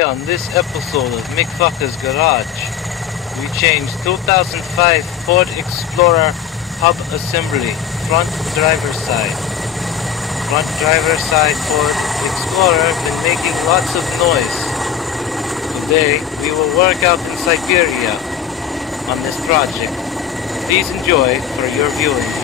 On this episode of McFucker's Garage, we changed 2005 Ford Explorer hub assembly, front driver side. Front driver side Ford Explorer been making lots of noise. Today we will work out in Siberia on this project. Please enjoy for your viewing.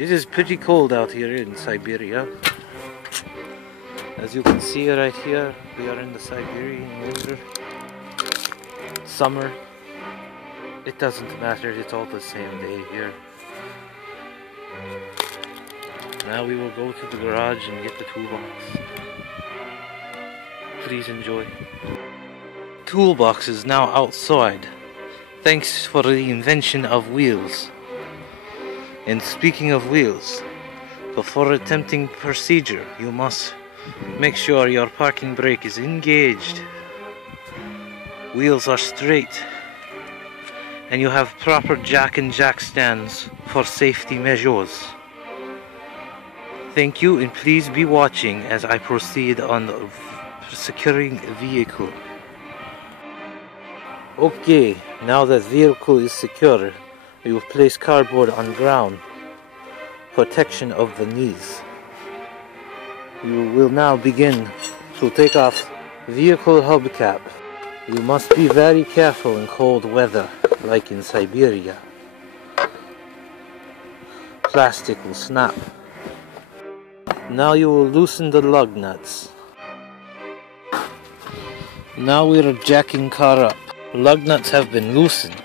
It is pretty cold out here in Siberia. As you can see right here, we are in the Siberian winter. Summer. It doesn't matter, it's all the same day here. Now we will go to the garage and get the toolbox. Please enjoy. Toolbox is now outside, thanks for the invention of wheels. And speaking of wheels, before attempting procedure, you must make sure your parking brake is engaged, wheels are straight, and you have proper jack and jack stands for safety measures. Thank you, and please be watching as I proceed on securing the vehicle. Okay, now that vehicle is secure, we will place cardboard on ground, protection of the knees. You will now begin to take off vehicle hubcap. You must be very careful in cold weather, like in Siberia. Plastic will snap. Now you will loosen the lug nuts. Now we are jacking car up. Lug nuts have been loosened.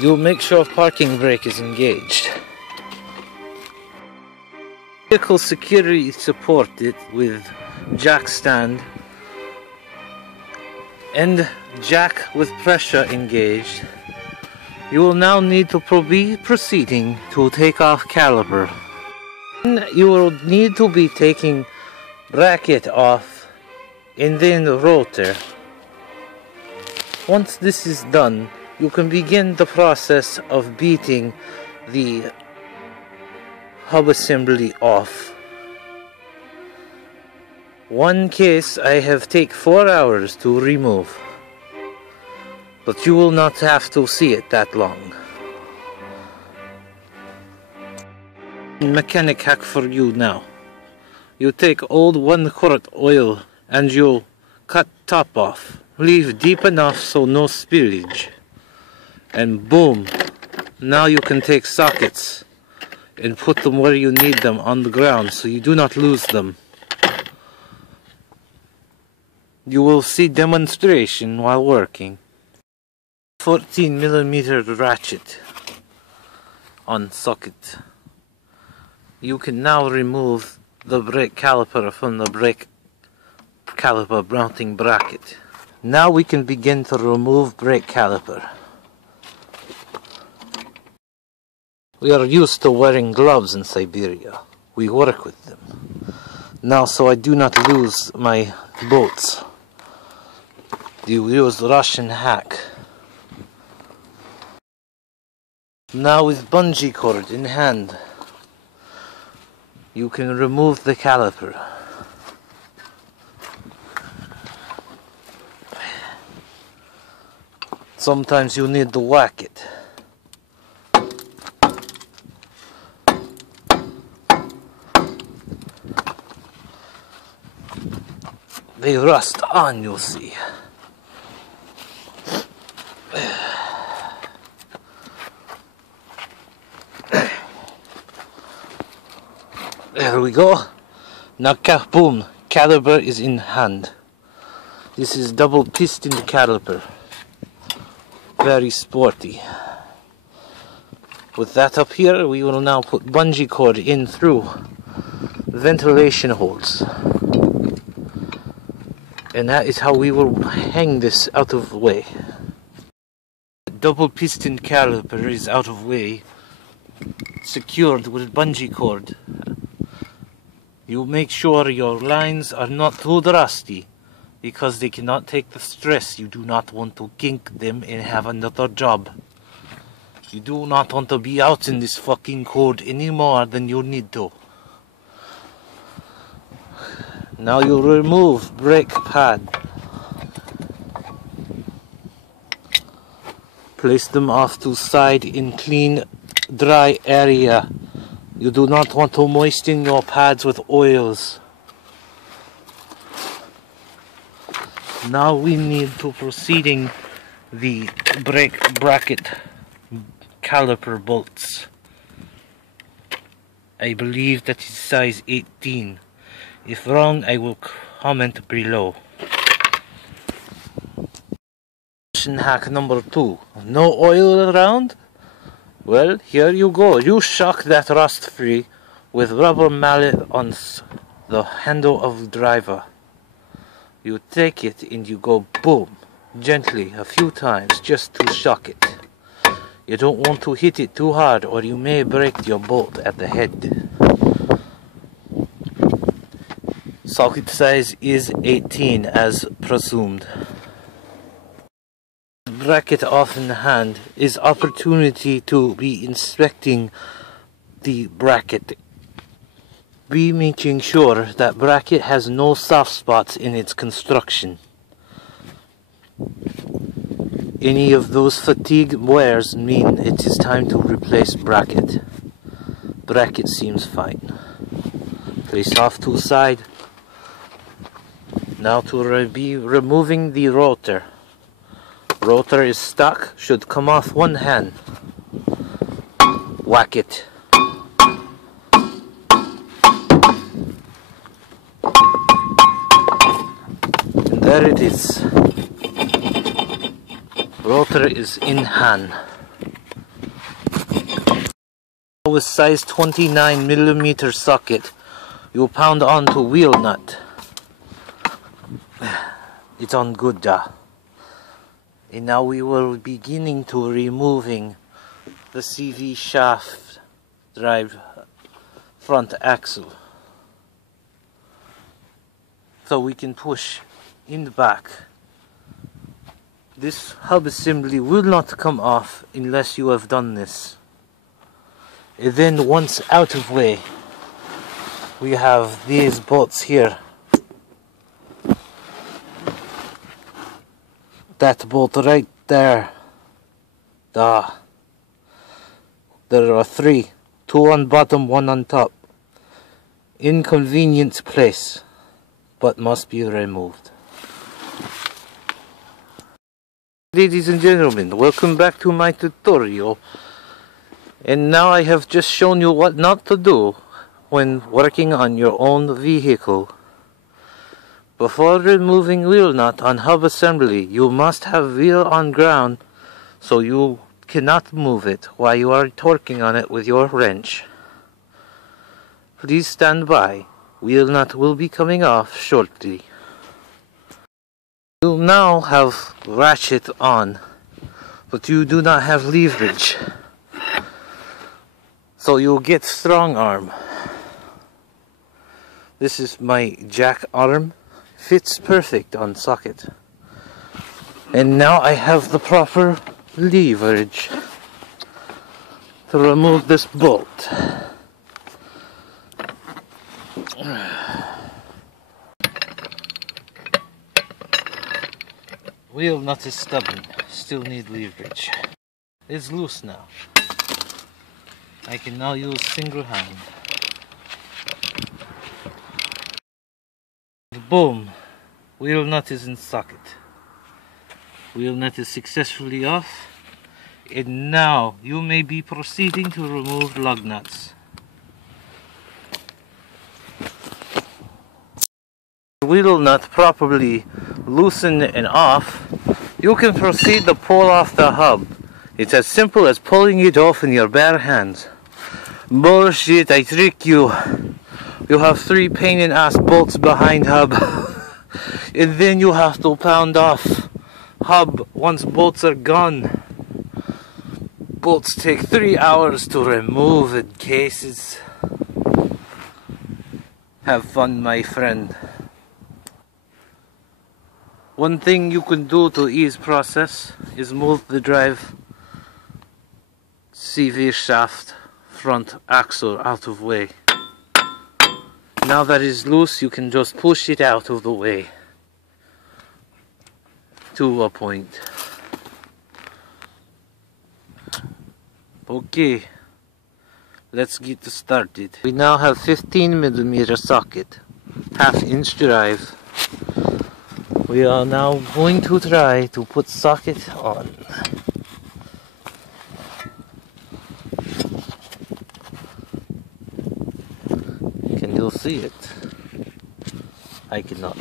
You'll make sure parking brake is engaged. Vehicle security is supported with jack stand and jack with pressure engaged. You will now need to be proceeding to take off caliper. You will need to be taking bracket off and then rotor. Once this is done, you can begin the process of beating the hub assembly off. One case I have taken 4 hours to remove, but you will not have to see it that long. Mechanic hack for you now. You take old 1 quart oil and you cut top off. Leave deep enough so no spillage. And boom, now you can take sockets and put them where you need them on the ground so you do not lose them. You will see demonstration while working. 14mm ratchet on socket. You can now remove the brake caliper from the brake caliper mounting bracket. Now we can begin to remove brake caliper. We are used to wearing gloves in Siberia. We work with them. Now, so I do not lose my bolts, you use Russian hack. Now with bungee cord in hand, you can remove the caliper. Sometimes you need to whack it. They rust on, you see. There we go. Now boom, caliper is in hand. This is double piston caliper. Very sporty. With that up here, we will now put bungee cord in through ventilation holes. And that is how we will hang this out of the way. Double piston caliper is out of way, secured with bungee cord. You make sure your lines are not too rusty, because they cannot take the stress. You do not want to kink them and have another job. You do not want to be out in this fucking cold any more than you need to. Now you remove brake pad. Place them off to side in clean, dry area. You do not want to moisten your pads with oils. Now we need to proceeding the brake bracket caliper bolts. I believe that is size 18. If wrong, I will comment below. Hack number 2. No oil around? Well, here you go. You shock that rust free with rubber mallet on the handle of the driver. You take it and you go boom, gently a few times just to shock it. You don't want to hit it too hard or you may break your bolt at the head. Socket size is 18 as presumed. Bracket off in hand is opportunity to be inspecting the bracket. Be making sure that bracket has no soft spots in its construction. Any of those fatigue wears mean it is time to replace bracket. Bracket seems fine. Place off to side. Now to be removing the rotor. Rotor is stuck, should come off one hand. Whack it. And there it is. Rotor is in hand. With size 29mm socket, you pound onto wheel nut. It's on good job. And now we will beginning to removing the CV shaft drive front axle. So we can push in the back. This hub assembly will not come off unless you have done this. And then once out of way, we have these bolts here. That bolt right there. There are 3. 2 on bottom, 1 on top. Inconvenient place, but must be removed. Ladies and gentlemen, welcome back to my tutorial. And now I have just shown you what not to do when working on your own vehicle. Before removing wheel nut on hub assembly, you must have wheel on ground so you cannot move it while you are torquing on it with your wrench. Please stand by. Wheel nut will be coming off shortly. You now have ratchet on, but you do not have leverage. So you'll get strong arm. This is my jack arm. Fits perfect on socket. And now I have the proper leverage to remove this bolt. Wheel nut is stubborn, still need leverage. It's loose now. I can now use single hand. Boom! Wheel nut is in socket. Wheel nut is successfully off. And now you may be proceeding to remove lug nuts. Wheel nut properly loosened and off, you can proceed to pull off the hub. It's as simple as pulling it off in your bare hands. Bullshit, I trick you. You have 3 pain in ass bolts behind hub. And then you have to pound off hub once bolts are gone. Bolts take 3 hours to remove in cases. Have fun, my friend. One thing you can do to ease process is move the drive CV shaft front axle out of way. Now that it's loose, you can just push it out of the way to a point. Okay, let's get started. We now have 15mm socket, 1/2 inch drive. We are now going to try to put socket on. Can you see it? I cannot.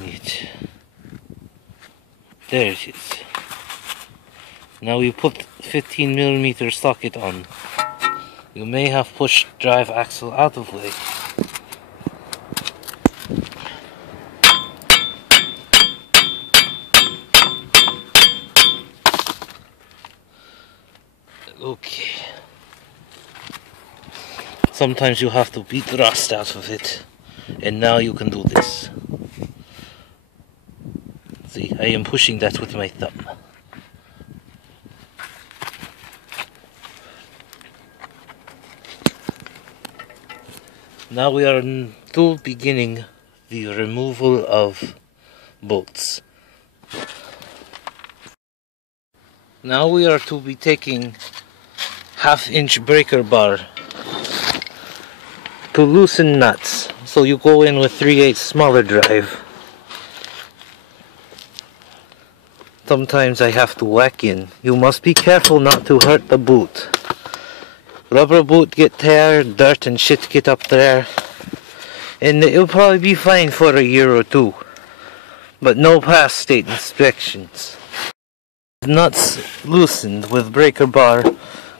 Neat. There it is. Now we put 15mm socket on. You may have pushed drive axle out of way. Okay. Sometimes you have to beat the rust out of it. And now you can do this. See, I am pushing that with my thumb. Now we are beginning the removal of bolts. Now we are to be taking 1/2 inch breaker bar to loosen nuts. So you go in with 3/8 smaller drive. Sometimes I have to whack in. You must be careful not to hurt the boot. Rubber boot get tear, dirt and shit get up there. And it'll probably be fine for a year or 2. But no past state inspections. Nuts loosened with breaker bar,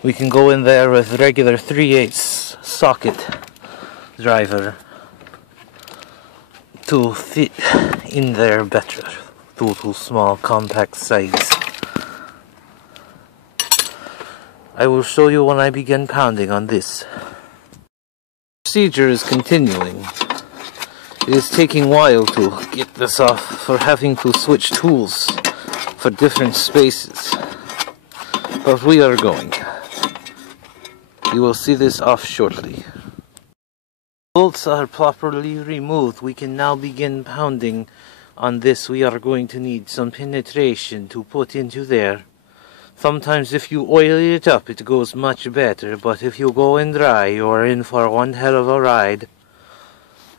we can go in there with regular 3/8 socket driver to fit in there better due to small compact size. I will show you when I begin pounding on this. Procedure is continuing. It is taking a while to get this off for having to switch tools for different spaces, but we are going. You will see this off shortly. Bolts are properly removed. We can now begin pounding on this. We are going to need some penetration to put into there. Sometimes if you oil it up it goes much better, but if you go in dry you are in for one hell of a ride.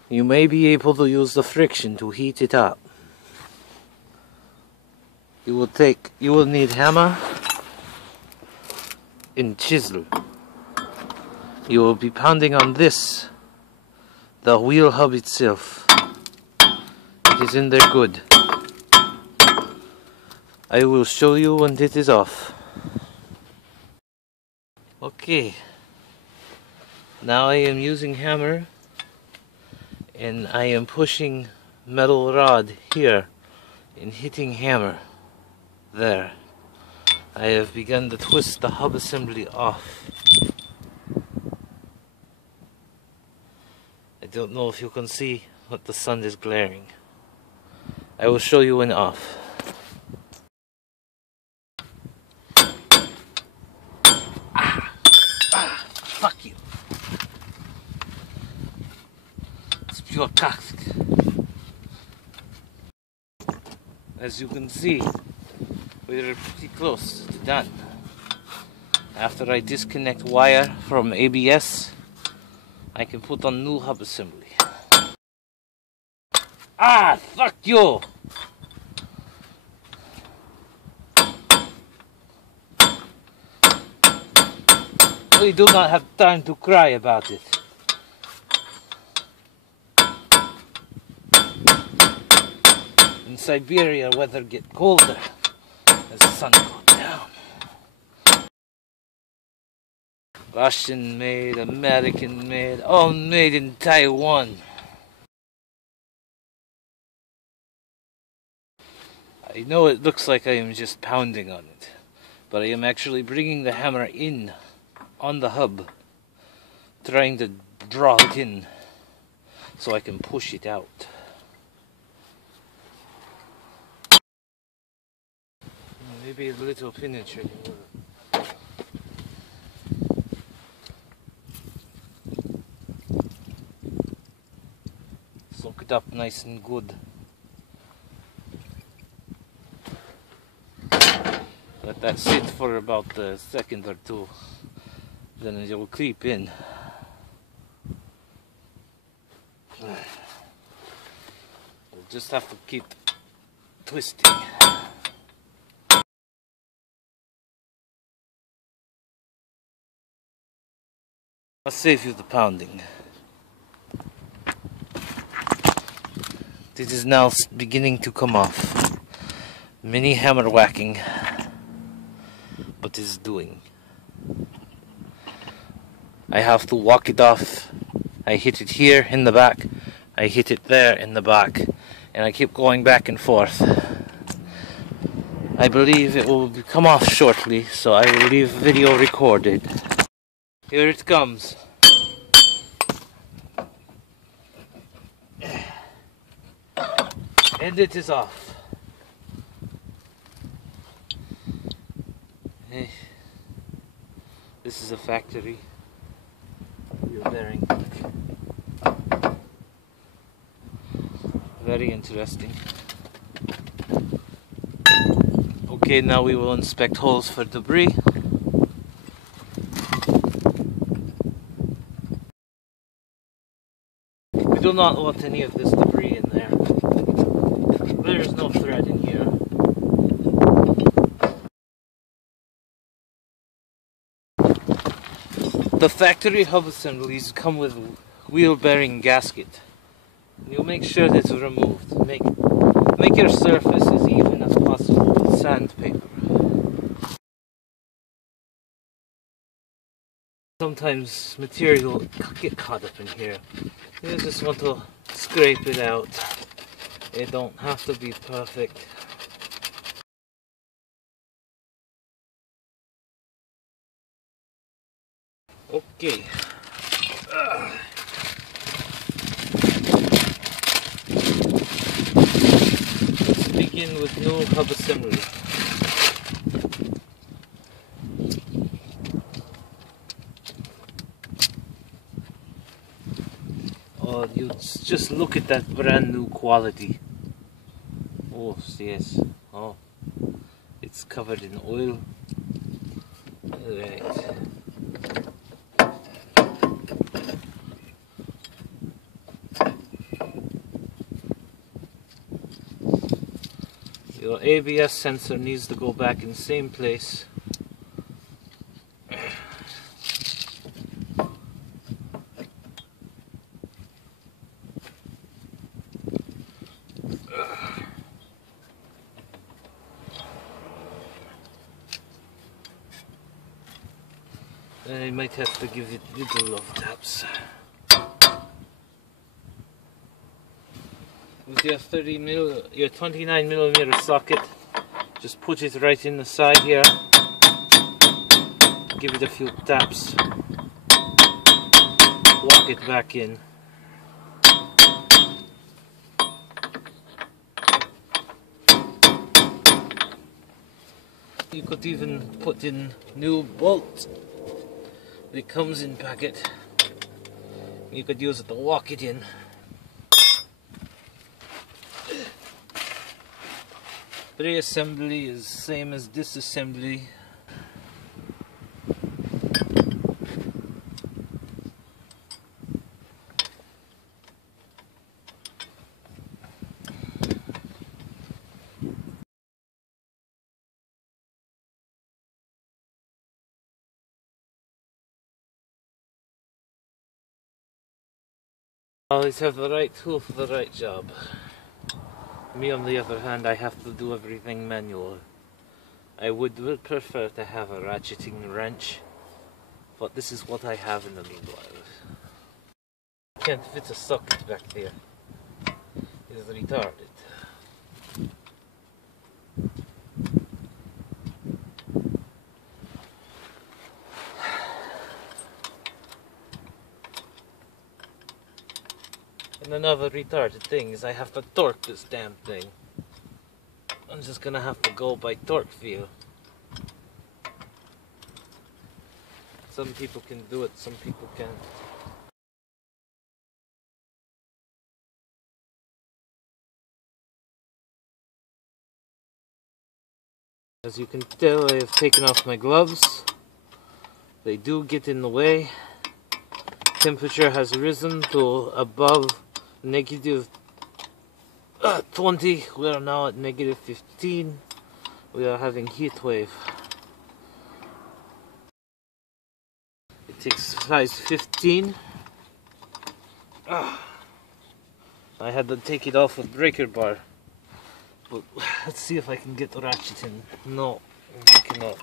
You may be able to use the friction to heat it up. You will need hammer and chisel. You will be pounding on this, the wheel hub itself. It is in there good. I will show you when it is off. Okay. Now I am using hammer and I am pushing metal rod here and hitting hammer. There. I have begun to twist the hub assembly off. I don't know if you can see, but the sun is glaring. I will show you when off. fuck you. It's pure toxic. As you can see, we're pretty close to done. After I disconnect wire from ABS, I can put on new hub assembly. Ah, fuck you! We do not have time to cry about it. In Siberia, weather get colder as the sun goes down. Russian made, American made, all made in Taiwan. I know it looks like I am just pounding on it, but I am actually bringing the hammer in on the hub, trying to draw it in so I can push it out. Maybe a little penetrating work. Soak it up nice and good. Let that sit for about a second or two. Then it will creep in. We'll just have to keep twisting. I'll save you the pounding. This is now beginning to come off. Mini hammer whacking, but it's doing. I have to walk it off. I hit it here in the back, I hit it there in the back, and I keep going back and forth. I believe it will come off shortly, so I will leave video recorded. Here it comes. And it is off. Hey, this is a factory. Wheel bearing. Very interesting. Okay, now we will inspect holes for debris. We do not want any of this debris in there. There is no thread in here. The factory hub assemblies come with wheel bearing gasket. You'll make sure that it's removed. Make your surface as even as possible with sandpaper. Sometimes material get caught up in here. You just want to scrape it out. It don't have to be perfect. Okay. Let's begin with new hub assembly. Oh, you just look at that brand new quality. Oh, yes. Oh, it's covered in oil. Right. Your ABS sensor needs to go back in the same place. I might have to give it little love taps. With your 29mm socket, just put it right in the side here. Give it a few taps. Walk it back in. You could even put in new bolts. It comes in packet. You could use it to walk it in. Pre-assembly is same as disassembly. Always have the right tool for the right job. Me, on the other hand, I have to do everything manual. I would prefer to have a ratcheting wrench, but this is what I have in the meanwhile. Can't fit a socket back there. It's retarded. And another retarded thing is I have to torque this damn thing. I'm just gonna have to go by torque feel. Some people can do it, some people can't. As you can tell, I have taken off my gloves. They do get in the way. Temperature has risen to above negative 20. We are now at negative 15. We are having heat wave. It takes size 15. I had to take it off with breaker bar. But let's see if I can get the ratchet in. No, I cannot.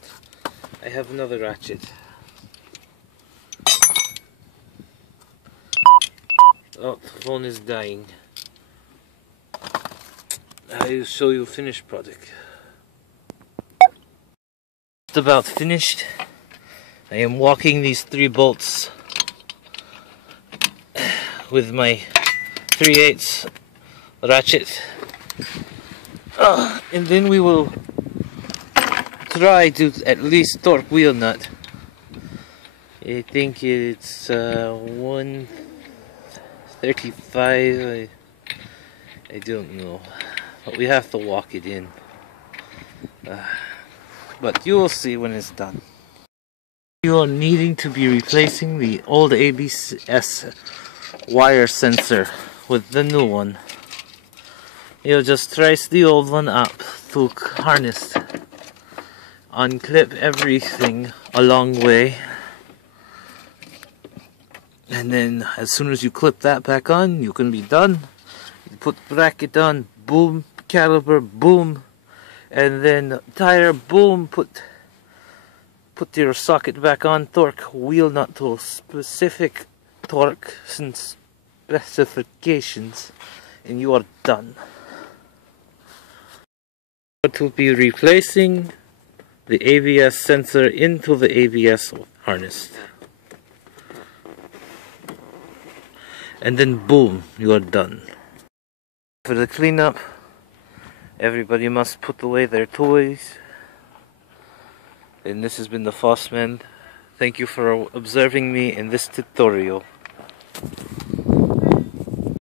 I have another ratchet. Oh, the phone is dying. I'll show you finished product. Just about finished. I am walking these 3 bolts with my 3/8 ratchet. And then we will try to at least torque wheel nut. I think it's 135. I don't know, but we have to walk it in. But you will see when it's done. You are needing to be replacing the old ABS wire sensor with the new one. You'll just trace the old one up to harness. Unclip everything a long way. And then as soon as you clip that back on, you can be done. You put bracket on, boom, caliper, boom. And then tire, boom, put your socket back on, torque wheel nut to specific torque specifications, and you are done. To be replacing the ABS sensor into the ABS harness. And then boom, you are done. For the cleanup, everybody must put away their toys. And this has been the Fossman. Thank you for observing me in this tutorial.